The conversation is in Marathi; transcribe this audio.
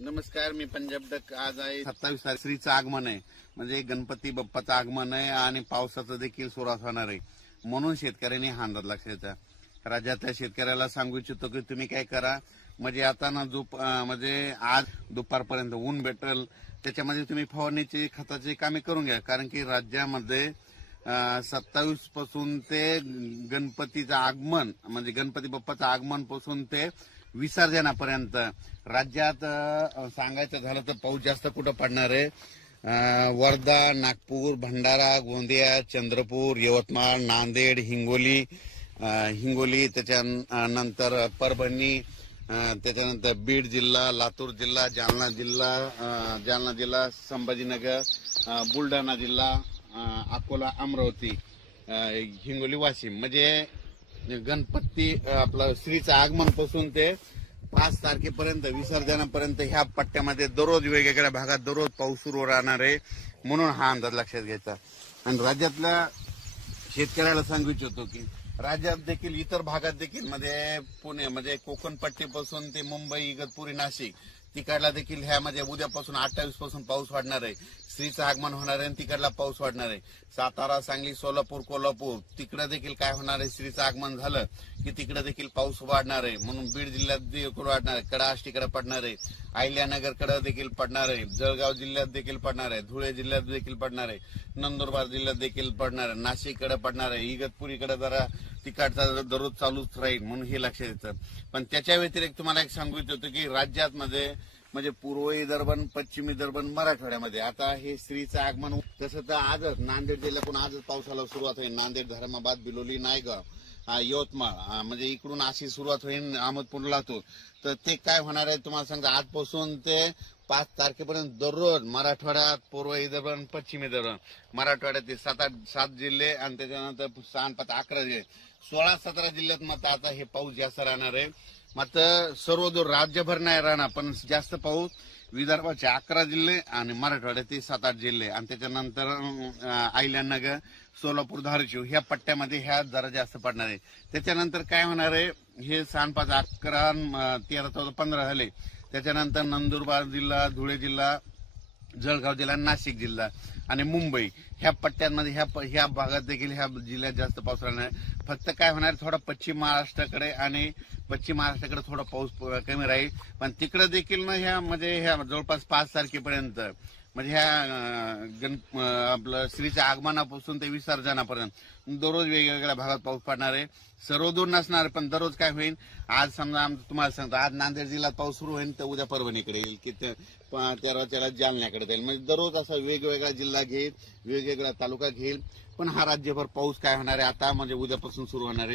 नमस्कार, मी पंजाब डक. आज आहे 27 तारीख. श्रीचं आगमन आहे, म्हणजे गणपती बाप्पाचं आगमन आहे आणि पावसाचं देखील सुरुवात होणार आहे. म्हणून शेतकऱ्यांनी हा अंदाज लक्षात. राज्यातल्या शेतकऱ्याला सांगू इच्छितो की तुम्ही काय करा, म्हणजे आता ना म्हणजे आज दुपारपर्यंत ऊन भेटेल त्याच्यामध्ये तुम्ही फवारणीची खताची कामे करून घ्या. कारण की राज्यामध्ये 27 पासून ते गणपतीचं आगमन, म्हणजे गणपती बाप्पाचं आगमन पासून ते विसर्जनापर्यंत राज्यात सांगायचं झालं तर पाऊस जास्त कुठं पडणार आहे. वर्धा, नागपूर, भंडारा, गोंदिया, चंद्रपूर, यवतमाळ, नांदेड, हिंगोली, त्याच्यानंतर परभणी, त्याच्यानंतर बीड जिल्हा, लातूर जिल्हा, जालना जिल्हा, संभाजीनगर, बुलढाणा जिल्हा, अकोला, अमरावती, हिंगोली, वाशिम, म्हणजे गणपती आपलं श्रीचं आगमन पासून ते 5 तारखेपर्यंत विसर्जनापर्यंत ह्या पट्ट्यामध्ये दररोज वेगवेगळ्या भागात दररोज पाऊस सुरू राहणार आहे. म्हणून हा अंदाज लक्षात घ्यायचा. आणि राज्यातल्या शेतकऱ्याला सांगू इच्छितो की राज्यात देखील इतर भागात देखील म्हणजे पुणे, म्हणजे कोकण पट्टीपासून ते मुंबई, इगतपुरी, नाशिक तिकडला देखील ह्या म्हणजे उद्यापासून 28 पासून पाऊस वाढणार आहे. श्रीचं आगमन होणार आहे आणि तिकडला पाऊस वाढणार आहे. सातारा, सांगली, सोलापूर, कोल्हापूर तिकडे देखील काय होणार आहे, श्रीचं आगमन झालं की तिकडे देखील पाऊस वाढणार आहे. म्हणून बीड जिल्ह्यात देखील वाढणार आहे, कडाष्टीकडे पडणार आहे, अहिल्यानगरकडे देखील पडणार आहे, जळगाव जिल्ह्यात देखील पडणार आहे, धुळे जिल्ह्यात देखील पडणार आहे, नंदुरबार जिल्ह्यात देखील पडणार आहे, नाशिककडे पडणार आहे, इगतपुरीकडे जरा तिकडचा दररोज चालूच राहील. म्हणून हे लक्षात येतं. पण त्याच्या व्यतिरिक्त तुम्हाला एक सांगू इच्छितो की राज्यात म्हणजे पूर्व विदर्भ, पश्चिम विदर्भ, मराठवाड्यामध्ये आता हे श्रीचं आगमन तसं तर आजच नांदेड जिल्ह्यातून आजच पावसाला सुरुवात होईल. नांदेड, धर्माबाद, बिलोली, नायगाव, यवतमाळ, म्हणजे इकडून अशी सुरुवात होईल अहमदपूर, लातूर. तर ते काय होणार आहे तुम्हाला सांगतो, आजपासून ते 5 तारखेपर्यंत दररोज मराठवाड्यात, पूर्व विदर्भ आणि पश्चिम विदर्भ, मराठवाड्यात 7 जिल्हे आणि त्याच्यानंतर 11 जिल्हे, 16-17 जिल्ह्यात मात्र आता हे पाऊस जास्त राहणार आहे. मात्र सर्व दूर राज्यभर नाही राहणार, पण जास्त पाऊस विदर्भाचे 11 जिल्हे आणि मराठवाड्याचे 7-8 जिल्हे आणि त्याच्यानंतर अहिल्यानगर, सोलापूर, धाराशिव ह्या पट्ट्यामध्ये ह्या जरा जास्त पडणार आहे. त्याच्यानंतर काय होणार आहे, हे 5, 11, 13, 14, 15 झाले. त्याच्यानंतर नंदुरबार जिल्हा, धुळे जिल्हा, जळगाव जिल्हा, नाशिक जिल्हा आणि मुंबई ह्या पट्ट्यांमध्ये ह्या भागात देखील ह्या जिल्ह्यात जास्त पाऊस राहणार. फक्त काय होणार, थोडा पश्चिम महाराष्ट्राकडे थोडा पाऊस कमी राहील. पण तिकडे देखील ना ह्या जवळपास 5 तारखेपर्यंत म्हणजे ह्या आपलं श्रीच्या आगमनापासून ते विसर्जनापर्यंत दररोज वेगवेगळ्या भागात पाऊस पडणार आहे. सर्वदूर नसणार, पण दररोज काय होईल, आज समजा तुम्हाला सांगतो, आज नांदेड जिल्ह्यात पाऊस सुरू होईल तर उद्या परभणीकडे येईल की त्याला जालन्याकडे जाईल. म्हणजे दररोज असा वेगवेगळा जिल्हा घेईल, वेगवेगळा तालुका घेईल. पण हा राज्यभर पाऊस काय होणार आहे आता, म्हणजे उद्यापासून सुरू होणार आहे.